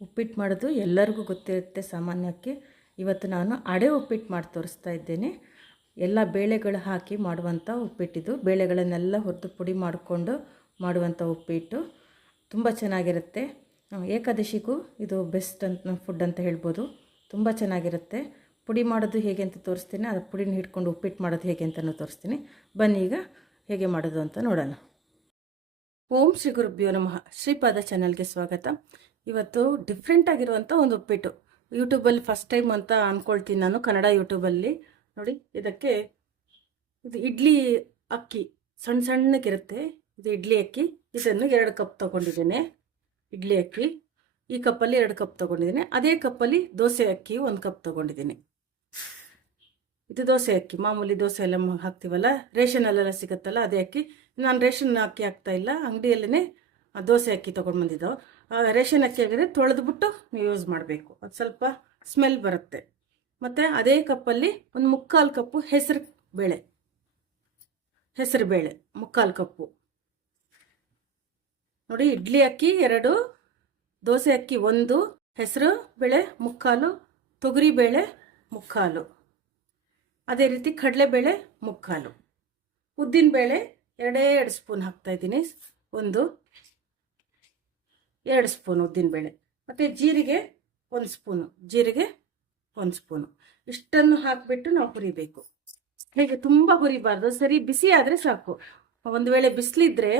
ಉಪ್ಪಿಟ್ಟು ಮಾಡೋದು ಎಲ್ಲರಿಗೂ ಗೊತ್ತಿರುತ್ತೆ ಸಾಮಾನ್ಯಕ್ಕೆ. ಇವತ್ತು ನಾನು ಅಡೆ ಉಪ್ಪಿಟ್ಟು ಮಾಡಿ ತೋರಿಸ್ತಾ ಇದ್ದೇನೆ. ಎಲ್ಲ ಬೇಳೆಗಳು ಹಾಕಿ ಮಾಡುವಂಥ ಉಪ್ಪಿಟ್ಟಿದು ಬೇಳೆಗಳನ್ನೆಲ್ಲ ಹುರಿದು ಪುಡಿ ಮಾಡಿಕೊಂಡು ಮಾಡುವಂಥ ಉಪ್ಪಿಟ್ಟು. ತುಂಬ ಚೆನ್ನಾಗಿರುತ್ತೆ. ಏಕಾದಶಿಗೂ ಇದು ಬೆಸ್ಟ್ ಅಂತ ಫುಡ್ ಅಂತ ಹೇಳ್ಬೋದು. ತುಂಬ ಚೆನ್ನಾಗಿರುತ್ತೆ. ಪುಡಿ ಮಾಡೋದು ಹೇಗೆ ಅಂತ ತೋರಿಸ್ತೀನಿ. ಅದು ಪುಡಿನ ಹಿಡ್ಕೊಂಡು ಉಪ್ಪಿಟ್ಟು ಮಾಡೋದು ಹೇಗೆ ಅಂತಲೂ ತೋರಿಸ್ತೀನಿ. ಬನ್ನಿ ಈಗ ಹೇಗೆ ಮಾಡೋದು ಅಂತ ನೋಡೋಣ. ಓಂ ಶ್ರೀ ಗುರುಭ್ಯೋ ನಮಃ. ಶ್ರೀಪಾದ ಚಾನಲ್ಗೆ ಸ್ವಾಗತ. ಇವತ್ತು ಡಿಫ್ರೆಂಟ್ ಆಗಿರುವಂಥ ಒಂದು ಉಪ್ಪಿಟ್ಟು. ಯೂಟ್ಯೂಬಲ್ಲಿ ಫಸ್ಟ್ ಟೈಮ್ ಅಂತ ಅಂದ್ಕೊಳ್ತೀನಿ ನಾನು, ಕನ್ನಡ ಯೂಟ್ಯೂಬಲ್ಲಿ ನೋಡಿ, ಇದಕ್ಕೆ ಇದು ಇಡ್ಲಿ ಅಕ್ಕಿ ಸಣ್ಣ ಸಣ್ಣಕ್ಕಿರುತ್ತೆ ಇದು ಇಡ್ಲಿ ಅಕ್ಕಿ, ಇದನ್ನು ಎರಡು ಕಪ್ ತೊಗೊಂಡಿದ್ದೇನೆ. ಇಡ್ಲಿ ಅಕ್ಕಿ, ಈ ಕಪ್ಪಲ್ಲಿ ಎರಡು ಕಪ್ ತೊಗೊಂಡಿದ್ದೀನಿ. ಅದೇ ಕಪ್ಪಲ್ಲಿ ದೋಸೆ ಅಕ್ಕಿ ಒಂದು ಕಪ್ ತೊಗೊಂಡಿದ್ದೀನಿ. ಇದು ದೋಸೆ ಅಕ್ಕಿ, ಮಾಮೂಲಿ ದೋಸೆ ಎಲ್ಲ ಹಾಕ್ತೀವಲ್ಲ ರೇಷನಲ್ಲೆಲ್ಲ ಸಿಗುತ್ತಲ್ಲ ಅದೇ ಅಕ್ಕಿ. ನಾನು ರೇಷನ್ ಅಕ್ಕಿ ಹಾಕ್ತಾ ಇಲ್ಲ ಅಂಗಡಿಯಲ್ಲೇ ದೋಸೆ ಅಕ್ಕಿ ತೊಗೊಂಡು ಬಂದಿದ್ದು ರೇಷನ್ ಅಕ್ಕಿ ಆಗಿದ್ರೆ ತೊಳೆದ್ಬಿಟ್ಟು ನೀವು ಯೂಸ್ ಮಾಡಬೇಕು. ಅದು ಸ್ವಲ್ಪ ಸ್ಮೆಲ್ ಬರುತ್ತೆ. ಮತ್ತು ಅದೇ ಕಪ್ಪಲ್ಲಿ ಒಂದು ಮುಕ್ಕಾಲು ಕಪ್ಪು ಹೆಸರು ಬೇಳೆ. ಹೆಸರು ಬೇಳೆ, ಮುಕ್ಕಾಲು ಕಪ್ಪು. ನೋಡಿ ಇಡ್ಲಿ ಅಕ್ಕಿ ಎರಡು, ದೋಸೆ ಅಕ್ಕಿ ಒಂದು, ಹೆಸರು ಬೇಳೆ ಮುಕ್ಕಾಲು, ತೊಗರಿ ಬೇಳೆ ಮುಕ್ಕಾಲು. ಅದೇ ರೀತಿ ಕಡಲೆಬೇಳೆ ಮುಕ್ಕಾಲು. ಉದ್ದಿನಬೇಳೆ ಎರಡೇ ಎರಡು ಸ್ಪೂನ್ ಹಾಕ್ತಾಯಿದ್ದೀನಿ ಒಂದು ಎರಡು ಸ್ಪೂನ್ ಉದ್ದಿನಬೇಳೆ ಮತ್ತು ಜೀರಿಗೆ ಒಂದು ಸ್ಪೂನು ಜೀರಿಗೆ ಒಂದು ಸ್ಪೂನು. ಇಷ್ಟನ್ನು ಹಾಕಿಬಿಟ್ಟು ನಾವು ಹುರಿಬೇಕು. ಹೇಗೆ ತುಂಬ ಹುರಿಬಾರ್ದು ಸರಿ ಬಿಸಿ ಆದರೆ ಸಾಕು. ಒಂದು ವೇಳೆ ಬಿಸಿಲಿದ್ರೆ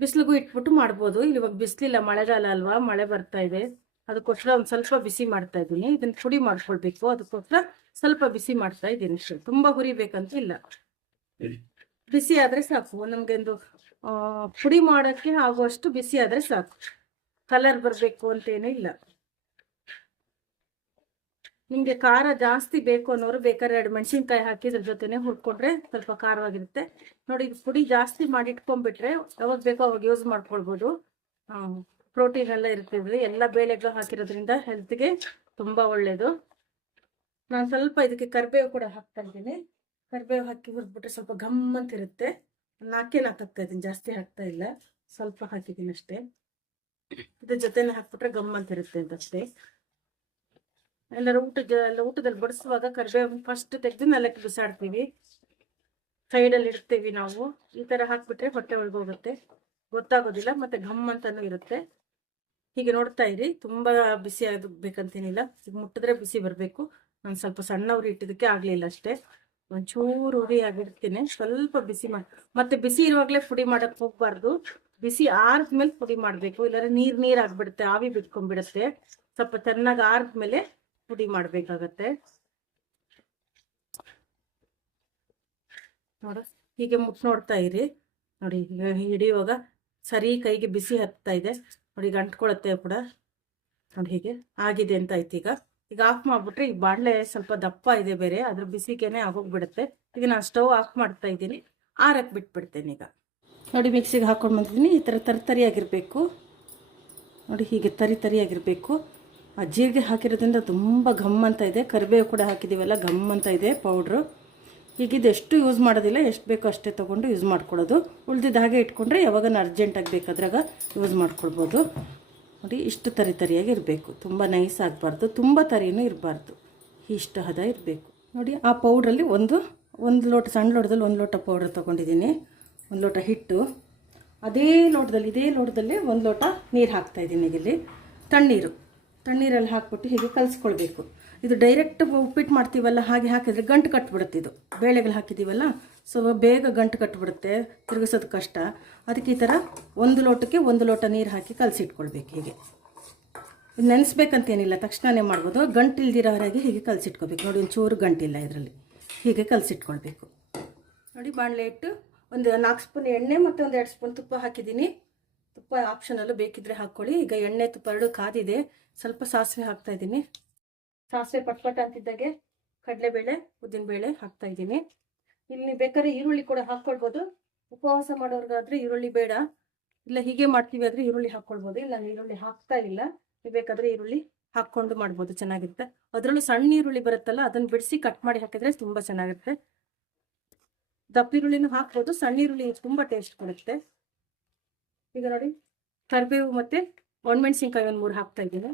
ಬಿಸಿಲಿಗೂ ಇಟ್ಬಿಟ್ಟು ಮಾಡ್ಬೋದು. ಇಲ್ಲಿ ಇವಾಗ ಬಿಸಿಲಿಲ್ಲ ಮಳೆಗಾಲ ಅಲ್ವಾ ಮಳೆ ಬರ್ತಾ ಇದೆ. ಅದಕ್ಕೋಸ್ಕರ ಒಂದು ಸ್ವಲ್ಪ ಬಿಸಿ ಮಾಡ್ತಾ ಇದ್ದೀನಿ. ಇದನ್ನು ಪುಡಿ ಮಾಡ್ಕೊಳ್ಬೇಕು. ಅದಕ್ಕೋಸ್ಕರ ಸ್ವಲ್ಪ ಬಿಸಿ ಮಾಡ್ತಾ ಇದ್ದೀನಿ. ಸರ್ ತುಂಬ ಹುರಿಬೇಕಂತ ಇಲ್ಲ. ಬಿಸಿ ಆದರೆ ಸಾಕು. ನಮಗೆ ಒಂದು ಪುಡಿ ಮಾಡೋಕ್ಕೆ ಆಗುವಷ್ಟು ಬಿಸಿ ಆದರೆ ಸಾಕು. ಕಲರ್ ಬರಬೇಕು ಅಂತೇನೂ ಇಲ್ಲ. ನಿಮಗೆ ಖಾರ ಜಾಸ್ತಿ ಬೇಕು ಅನ್ನೋರು ಬೇಕಾದ್ರೆ ಎರಡು ಮೆಣಸಿನ್ಕಾಯಿ ಹಾಕಿ ಅದ್ರ ಜೊತೆನೆ ಹುರ್ಕೊಂಡ್ರೆ ಸ್ವಲ್ಪ ಖಾರವಾಗಿರುತ್ತೆ. ನೋಡಿ ಪುಡಿ ಜಾಸ್ತಿ ಮಾಡಿ ಇಟ್ಕೊಂಡ್ಬಿಟ್ರೆ ಯಾವಾಗ ಬೇಕೋ ಅವಾಗ ಯೂಸ್ ಮಾಡ್ಕೊಳ್ಬೋದು. ಪ್ರೋಟೀನ್ ಎಲ್ಲ ಇರ್ತದೆ ಎಲ್ಲ ಬೇಳೆಗಳು ಹಾಕಿರೋದ್ರಿಂದ ಹೆಲ್ತ್ಗೆ ತುಂಬ ಒಳ್ಳೆಯದು ನಾನು ಸ್ವಲ್ಪ ಇದಕ್ಕೆ ಕರಿಬೇವು ಕೂಡ ಹಾಕ್ತಾ ಇದ್ದೀನಿ. ಕರಿಬೇವು ಹಾಕಿ ಹುರಿದ್ಬಿಟ್ರೆ ಸ್ವಲ್ಪ ಗಮ್ಮಂತಿರುತ್ತೆ ನಾಕೇನು ಹಾಕ್ತಾ ಇದ್ದೀನಿ, ಜಾಸ್ತಿ ಹಾಕ್ತಾ ಇಲ್ಲ. ಸ್ವಲ್ಪ ಹಾಕಿದ್ದೀನಿ ಅಷ್ಟೇ. ಇದ್ರ ಜೊತೆನೆ ಹಾಕ್ಬಿಟ್ರೆ ಗಮ್ ಅಂತ ಇರುತ್ತೆ ಅಂತ ಅಷ್ಟೇ ಎಲ್ಲರೂ ಊಟ ಎಲ್ಲ ಊಟದಲ್ಲಿ ಬಡಿಸುವಾಗ ಕರಿಬೇವು ಫಸ್ಟ್ ತೆಗೆದು ನೆಲಕ್ಕೆ ಬಿಸಾಡ್ತೀವಿ. ಸೈಡಲ್ಲಿ ಇಡ್ತೀವಿ ನಾವು. ಈ ಥರ ಹಾಕ್ಬಿಟ್ರೆ ಹೊಟ್ಟೆ ಒಳಗೆ ಹೋಗುತ್ತೆ. ಗೊತ್ತಾಗೋದಿಲ್ಲ, ಮತ್ತೆ ಘಮ್ ಅಂತಾನು ಇರುತ್ತೆ. ಹೀಗೆ ನೋಡ್ತಾ ಇರಿ. ತುಂಬ ಬಿಸಿ ಆಗಬೇಕಂತೇನಿಲ್ಲ. ಈಗ ಮುಟ್ಟಿದ್ರೆ ಬಿಸಿ ಬರಬೇಕು. ನಾನು ಸ್ವಲ್ಪ ಸಣ್ಣ ಇಟ್ಟಿದ್ದಕ್ಕೆ ಆಗಲಿಲ್ಲ ಅಷ್ಟೇ. ಒಂಚೂರು ಉರಿ ಆಗಿರ್ತೀನಿ. ಸ್ವಲ್ಪ ಬಿಸಿ ಮಾಡಿ ಮತ್ತೆ ಬಿಸಿ ಇರುವಾಗಲೇ ಪುಡಿ ಮಾಡಕ್ಕೆ ಹೋಗ್ಬಾರ್ದು. ಬಿಸಿ ಆರಿದ್ಮೇಲೆ ಪುಡಿ ಮಾಡಬೇಕು, ಇಲ್ಲಾಂದ್ರೆ ನೀರು ನೀರು ಆಗ್ಬಿಡುತ್ತೆ, ಆವಿ ಬಿಟ್ಕೊಂಡ್ಬಿಡುತ್ತೆ. ಸ್ವಲ್ಪ ಚೆನ್ನಾಗಿ ಆರಿದ್ಮೇಲೆ ಪುಡಿ ಮಾಡಬೇಕಾಗತ್ತೆ. ನೋಡ, ಹೀಗೆ ಮುಟ್ ನೋಡ್ತಾ ಇರಿ. ನೋಡಿ ಈಗ ಹಿಡಿಯುವಾಗ ಸರಿ ಕೈಗೆ ಬಿಸಿ ಹತ್ತಾ ಇದೆ. ನೋಡಿ, ಈಗ ಕೂಡ. ನೋಡಿ, ಹೀಗೆ ಆಗಿದೆ ಅಂತ ಆಯ್ತು ಈಗ. ಈಗ ಆಫ್ ಮಾಡಿಬಿಟ್ರೆ ಈ ಬಾಣಲೆ ಸ್ವಲ್ಪ ದಪ್ಪ ಇದೆ ಬೇರೆ ಅದ್ರ ಬಿಸಿಗೆನೆ ಆಗೋಗ್ಬಿಡುತ್ತೆ. ಈಗ ನಾನು ಸ್ಟವ್ ಆಫ್ ಮಾಡ್ತಾ ಇದ್ದೀನಿ. ಆರಕ್ಕೆ ಬಿಟ್ಬಿಡ್ತೇನೆ ಈಗ. ನೋಡಿ ಮಿಕ್ಸಿಗೆ ಹಾಕ್ಕೊಂಡು ಬಂದಿದ್ದೀನಿ. ಈ ಥರ ತರಿತರಿಯಾಗಿರಬೇಕು ನೋಡಿ ಹೀಗೆ ತರಿ ತರಿಯಾಗಿರಬೇಕು. ಆ ಜೀರಿಗೆ ಹಾಕಿರೋದ್ರಿಂದ ತುಂಬ ಘಮ್ ಅಂತ ಇದೆ. ಕರಿಬೇವು ಕೂಡ ಹಾಕಿದ್ದೀವಲ್ಲ ಘಮ್ ಅಂತ ಇದೆ ಪೌಡ್ರು. ಈಗಿದ್ದು ಎಷ್ಟು ಯೂಸ್ ಮಾಡೋದಿಲ್ಲ, ಎಷ್ಟು ಬೇಕೋ ಅಷ್ಟೇ ತೊಗೊಂಡು ಯೂಸ್ ಮಾಡ್ಕೊಳ್ಳೋದು. ಉಳ್ದಿದ್ದ ಹಾಗೆ ಇಟ್ಕೊಂಡ್ರೆ ಯಾವಾಗ ಅರ್ಜೆಂಟಾಗಿ ಬೇಕಾದ್ರಾಗ ಯೂಸ್ ಮಾಡ್ಕೊಳ್ಬೋದು. ನೋಡಿ ಇಷ್ಟು ತರಿ ತರಿಯಾಗಿ ಇರಬೇಕು. ತುಂಬ ನೈಸ್ ಆಗಬಾರ್ದು. ತುಂಬ ತರಿಯೂ ಇರಬಾರ್ದು. ಇಷ್ಟು ಹದ ಇರಬೇಕು. ನೋಡಿ ಆ ಪೌಡ್ರಲ್ಲಿ ಒಂದು ಒಂದು ಲೋಟ, ಸಣ್ಣ ಲೋಟದಲ್ಲಿ ಒಂದು ಲೋಟ ಪೌಡ್ರ್ ತೊಗೊಂಡಿದ್ದೀನಿ. ಒಂದು ಲೋಟ ಹಿಟ್ಟು, ಅದೇ ಲೋಟದಲ್ಲಿ, ಇದೇ ಲೋಟದಲ್ಲಿ ಒಂದು ಲೋಟ ನೀರು ಹಾಕ್ತಾಯಿದ್ದೀನಿ ಇಲ್ಲಿ. ತಣ್ಣೀರು. ತಣ್ಣೀರಲ್ಲಿ ಹಾಕ್ಬಿಟ್ಟು ಹೀಗೆ ಕಲಿಸ್ಕೊಳ್ಬೇಕು. ಇದು ಡೈರೆಕ್ಟ್ ಉಪ್ಪಿಟ್ಟು ಮಾಡ್ತೀವಲ್ಲ, ಹಾಗೆ ಹಾಕಿದರೆ ಗಂಟು ಕಟ್ಬಿಡುತ್ತೆ ಇದು. ಬೇಳೆಗಳು ಹಾಕಿದ್ದೀವಲ್ಲ ಸೊ ಬೇಗ ಗಂಟು ಕಟ್ಬಿಡುತ್ತೆ, ತಿರುಗಿಸೋದು ಕಷ್ಟ. ಅದಕ್ಕೆ ಈ ಥರ ಒಂದು ಲೋಟಕ್ಕೆ ಒಂದು ಲೋಟ ನೀರು ಹಾಕಿ ಕಲಸಿಟ್ಕೊಳ್ಬೇಕು ಹೀಗೆ. ನೆನೆಸ್ಬೇಕಂತೇನಿಲ್ಲ ತಕ್ಷಣವೇ ಮಾಡ್ಬೋದು. ಗಂಟು ಇಲ್ದಿರೋವರೆಗೆ ಹೀಗೆ ಕಲಸಿಟ್ಕೋಬೇಕು ನೋಡಿ, ಒಂಚೂರು ಗಂಟಿಲ್ಲ ಇದರಲ್ಲಿ. ಹೀಗೆ ಕಲಸಿಟ್ಕೊಳ್ಬೇಕು. ನೋಡಿ, ಬಾಣಲೆ ಇಟ್ಟು ಒಂದು ನಾಲ್ಕು ಸ್ಪೂನ್ ಎಣ್ಣೆ ಮತ್ತು ಒಂದು ಎರಡು ಸ್ಪೂನ್ ತುಪ್ಪ ಹಾಕಿದ್ದೀನಿ. ತುಪ್ಪ ಆಪ್ಷನಲ್ಲೂ ಬೇಕಿದ್ರೆ ಹಾಕ್ಕೊಳ್ಳಿ ಈಗ ಎಣ್ಣೆ, ತುಪ್ಪ ಎರಡು ಕಾದಿದೆ. ಸ್ವಲ್ಪ ಸಾಸಿವೆ ಹಾಕ್ತಾ ಇದ್ದೀನಿ. ಸಾಸಿವೆ ಪಟ್ಪಟ ಅಂತಿದ್ದಾಗೆ ಕಡಲೆಬೇಳೆ, ಉದ್ದಿನಬೇಳೆ ಹಾಕ್ತಾ ಇದ್ದೀನಿ. ಇಲ್ಲಿ ಬೇಕಾದ್ರೆ ಈರುಳ್ಳಿ ಕೂಡ ಹಾಕ್ಕೊಳ್ಬೋದು. ಉಪವಾಸ ಮಾಡೋರ್ಗಾದ್ರೆ ಈರುಳ್ಳಿ ಬೇಡ. ಇಲ್ಲ ಹೀಗೆ ಮಾಡ್ತೀವಿ ಆದ್ರೆ ಈರುಳ್ಳಿ ಹಾಕ್ಕೊಳ್ಬೋದು. ಇಲ್ಲ ಈರುಳ್ಳಿ ಹಾಕ್ತಾ ಇಲ್ಲ. ನೀವು ಬೇಕಾದ್ರೆ ಈರುಳ್ಳಿ ಹಾಕ್ಕೊಂಡು ಮಾಡ್ಬೋದು. ಚೆನ್ನಾಗಿರುತ್ತೆ. ಅದರಲ್ಲೂ ಸಣ್ಣ ಈರುಳ್ಳಿ ಬರುತ್ತಲ್ಲ, ಅದನ್ನು ಬಿಡಿಸಿ ಕಟ್ ಮಾಡಿ ಹಾಕಿದ್ರೆ ತುಂಬ ಚೆನ್ನಾಗಿರುತ್ತೆ. ದಪ್ಪ ಈರುಳ್ಳಿನೂ ಹಾಕ್ಬೋದು ಸಣ್ಣ ಈರುಳ್ಳಿ ತುಂಬ ಟೇಸ್ಟ್ ಕೊಡುತ್ತೆ. ಈಗ ನೋಡಿ, ಕರಿಬೇವು ಮತ್ತು ಒಣಮೆಣಸಿನ್ಕಾಯಿ ಒಂದು ಮೂರು ಹಾಕ್ತಾ ಇದ್ದೀನಿ.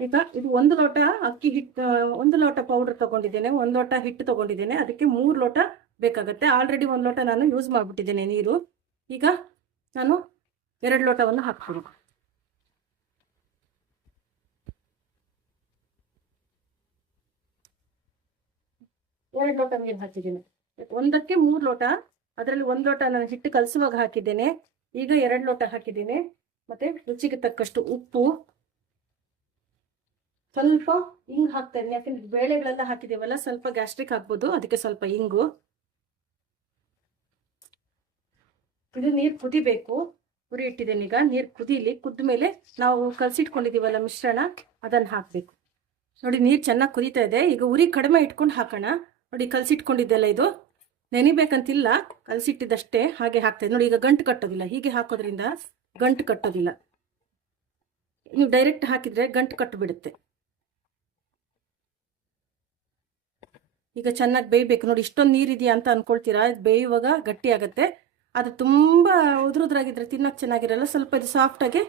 ಈಗ ಇದು ಒಂದು ಲೋಟ ಅಕ್ಕಿ ಹಿಟ್ಟು ಒಂದು ಲೋಟ ಪೌಡರ್ ತಗೊಂಡಿದ್ದೇನೆ, ಒಂದು ಲೋಟ ಹಿಟ್ಟು ತಗೊಂಡಿದ್ದೇನೆ, ಅದಕ್ಕೆ ಮೂರು ಲೋಟ ಬೇಕಾಗುತ್ತೆ. ಆಲ್ರೆಡಿ ಒಂದು ಲೋಟ ನಾನು ಯೂಸ್ ಮಾಡ್ಬಿಟ್ಟಿದ್ದೇನೆ ನೀರು. ಈಗ ನಾನು ಎರಡು ಲೋಟವನ್ನು ಹಾಕ್ತೀನಿ ಎರಡು ಲೋಟ ನೀರು ಹಾಕಿದ್ದೀನಿ. ಒಂದಕ್ಕೆ ಮೂರು ಲೋಟ, ಅದರಲ್ಲಿ ಒಂದು ಲೋಟ ನಾನು ಹಿಟ್ಟು ಕಲಸುವಾಗ ಹಾಕಿದ್ದೇನೆ. ಈಗ ಎರಡು ಲೋಟ ಹಾಕಿದ್ದೀನಿ. ಮತ್ತೆ ರುಚಿಗೆ ತಕ್ಕಷ್ಟು ಉಪ್ಪು. ಸ್ವಲ್ಪ ಹಿಂಗ್ ಹಾಕ್ತಾ ಇದ್ದೀನಿ ಯಾಕಂದ್ರೆ ಬೇಳೆಗಳೆಲ್ಲ ಹಾಕಿದೇವಲ್ಲ ಸ್ವಲ್ಪ ಗ್ಯಾಸ್ಟ್ರಿಕ್ ಹಾಕ್ಬೋದು ಅದಕ್ಕೆ ಸ್ವಲ್ಪ ಹಿಂಗು ಇದು ನೀರು ಕುದಿಬೇಕು. ಉರಿ ಇಟ್ಟಿದ್ದೇನೆ ಈಗ. ನೀರು ಕುದೀಲಿ, ಕುದ್ದ ಮೇಲೆ ನಾವು ಕಲಸಿಟ್ಕೊಂಡಿದೀವಲ್ಲ ಮಿಶ್ರಣ, ಅದನ್ನು ಹಾಕಬೇಕು. ನೋಡಿ, ನೀರು ಚೆನ್ನಾಗಿ ಕುದೀತಾ ಇದೆ. ಈಗ ಉರಿ ಕಡಿಮೆ ಇಟ್ಕೊಂಡು ಹಾಕೋಣ. ನೋಡಿ, ಕಲಸಿಟ್ಕೊಂಡಿದ್ದೆಲ್ಲ ಇದು. ನೆನಿಬೇಕಂತಿಲ್ಲ, ಕಲಸಿಟ್ಟಿದ್ದಷ್ಟೇ ಹಾಗೆ ಹಾಕ್ತದೆ ನೋಡಿ, ಈಗ ಗಂಟು ಕಟ್ಟೋದಿಲ್ಲ. ಹೀಗೆ ಹಾಕೋದ್ರಿಂದ ಗಂಟು ಕಟ್ಟೋದಿಲ್ಲ. ನೀವು ಡೈರೆಕ್ಟ್ ಹಾಕಿದ್ರೆ ಗಂಟು ಕಟ್ಟಿಬಿಡುತ್ತೆ. ಈಗ ಚೆನ್ನಾಗಿ ಬೇಯಬೇಕು. ನೋಡಿ, ಇಷ್ಟೊಂದು ನೀರಿದೆಯಾ ಅಂತ ಅನ್ಕೊಳ್ತೀರಾ? ಬೇಯುವಾಗ ಗಟ್ಟಿ ಆಗುತ್ತೆ. ಅದು ತುಂಬ ಉದುರುದ್ರಾಗಿದ್ರೆ ತಿನ್ನೋಕೆ ಚೆನ್ನಾಗಿರಲ್ಲ. ಸ್ವಲ್ಪ ಇದು ಸಾಫ್ಟಾಗಿ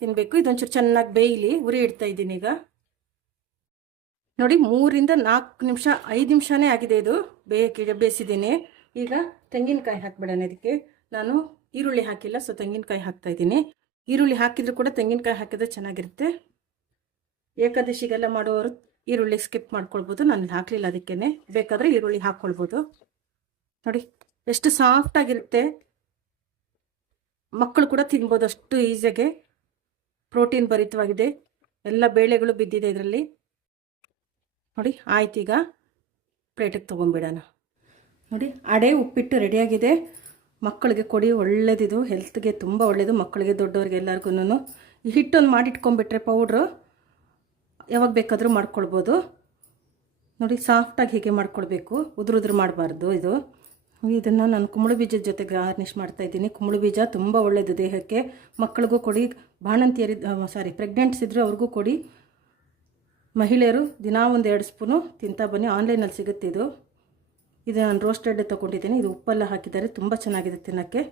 ತಿನ್ನಬೇಕು ಇದೊಂಚೂರು ಚೆನ್ನಾಗಿ ಬೇಯಲಿ. ಉರಿ ಇಡ್ತಾ ಇದ್ದೀನಿ ಈಗ. ನೋಡಿ, ಮೂರಿಂದ ನಾಲ್ಕು ನಿಮಿಷ, ಐದು ನಿಮಿಷನೇ ಆಗಿದೆ ಇದು. ಬೇಯಕ್ಕೆ ಬೇಯಿಸಿದ್ದೀನಿ ಈಗ ತೆಂಗಿನಕಾಯಿ ಹಾಕ್ಬಿಡೋಣ ಇದಕ್ಕೆ. ನಾನು ಈರುಳ್ಳಿ ಹಾಕಿಲ್ಲ ಸೊ ತೆಂಗಿನಕಾಯಿ ಹಾಕ್ತಾ ಇದ್ದೀನಿ. ಈರುಳ್ಳಿ ಹಾಕಿದ್ರು ಕೂಡ ತೆಂಗಿನಕಾಯಿ ಹಾಕಿದ್ರೆ ಚೆನ್ನಾಗಿರುತ್ತೆ. ಏಕಾದಶಿಗೆಲ್ಲ ಮಾಡುವವರು ಈರುಳ್ಳಿ ಸ್ಕಿಪ್ ಮಾಡ್ಕೊಳ್ಬೋದು. ನಾನು ಹಾಕಲಿಲ್ಲ ಅದಕ್ಕೇ ಬೇಕಾದರೆ ಈರುಳ್ಳಿ ಹಾಕ್ಕೊಳ್ಬೋದು. ನೋಡಿ, ಎಷ್ಟು ಸಾಫ್ಟಾಗಿರುತ್ತೆ ಮಕ್ಕಳು ಕೂಡ ತಿನ್ಬೋದು ಅಷ್ಟು ಈಸಿಯಾಗೆ. ಪ್ರೋಟೀನ್ ಭರಿತವಾಗಿದೆ. ಎಲ್ಲ ಬೇಳೆಗಳು ಬಿದ್ದಿದೆ ಇದರಲ್ಲಿ. ನೋಡಿ, ಆಯ್ತು ಈಗ ಪ್ಲೇಟಿಗೆ ತೊಗೊಂಬಿಡೋಣ ನೋಡಿ, ಅಡೆ ಉಪ್ಪಿಟ್ಟು ರೆಡಿಯಾಗಿದೆ. ಮಕ್ಕಳಿಗೆ ಕೊಡಿ, ಒಳ್ಳೇದಿದು ಹೆಲ್ತ್ಗೆ ತುಂಬ ಒಳ್ಳೆಯದು ಮಕ್ಕಳಿಗೆ ದೊಡ್ಡವ್ರಿಗೆ ಎಲ್ಲರಿಗೂ ಈ ಹಿಟ್ಟೊಂದು ಮಾಡಿಟ್ಕೊಂಡ್ಬಿಟ್ರೆ ಪೌಡ್ರು ಯಾವಾಗ ಬೇಕಾದರೂ ಮಾಡ್ಕೊಳ್ಬೋದು. ನೋಡಿ ಸಾಫ್ಟಾಗಿ ಹೀಗೆ ಮಾಡ್ಕೊಳ್ಬೇಕು. ಉದುರು ಉದುರು ಮಾಡಬಾರ್ದು ಇದು. ಇದನ್ನು ನಾನು ಕುಂಬಳ ಬೀಜದ ಜೊತೆ ಗಾರ್ನಿಷ್ ಮಾಡ್ತಾ ಇದ್ದೀನಿ. ಕುಂಬಳ ಬೀಜ ತುಂಬ ಒಳ್ಳೆಯದು ದೇಹಕ್ಕೆ. ಮಕ್ಕಳಿಗೂ ಕೊಡಿ ಬಾಣಂತಿಯರಿ ಸಾರಿ ಪ್ರೆಗ್ನೆಂಟ್ಸ್ ಇದ್ದರೆ ಅವ್ರಿಗೂ ಕೊಡಿ. ಮಹಿಳೆಯರು ದಿನಾ ಒಂದು ಎರಡು ಸ್ಪೂನು ತಿಂತಾ ಬನ್ನಿ. ಆನ್ಲೈನಲ್ಲಿ ಸಿಗುತ್ತೆ ಇದು. ಇದು ನಾನು ರೋಸ್ಟೆಡ್ ತೊಗೊಂಡಿದ್ದೀನಿ. ಇದು ಉಪ್ಪೆಲ್ಲ ಹಾಕಿದ್ದಾರೆ. ತುಂಬ ಚೆನ್ನಾಗಿದೆ ತಿನ್ನೋಕ್ಕೆ.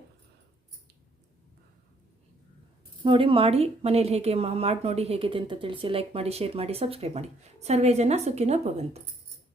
ನೋಡಿ, ಮಾಡಿ ಮನೇಲಿ ಹೇಗೆ ಮಾಡಿ ನೋಡಿ ಹೇಗಿದೆ ಅಂತ ತಿಳಿಸಿ ಲೈಕ್ ಮಾಡಿ ಶೇರ್ ಮಾಡಿ ಸಬ್ಸ್ಕ್ರೈಬ್ ಮಾಡಿ. ಸರ್ವೇ ಜನ ಸುಖಿನೋ ಭವಂತು.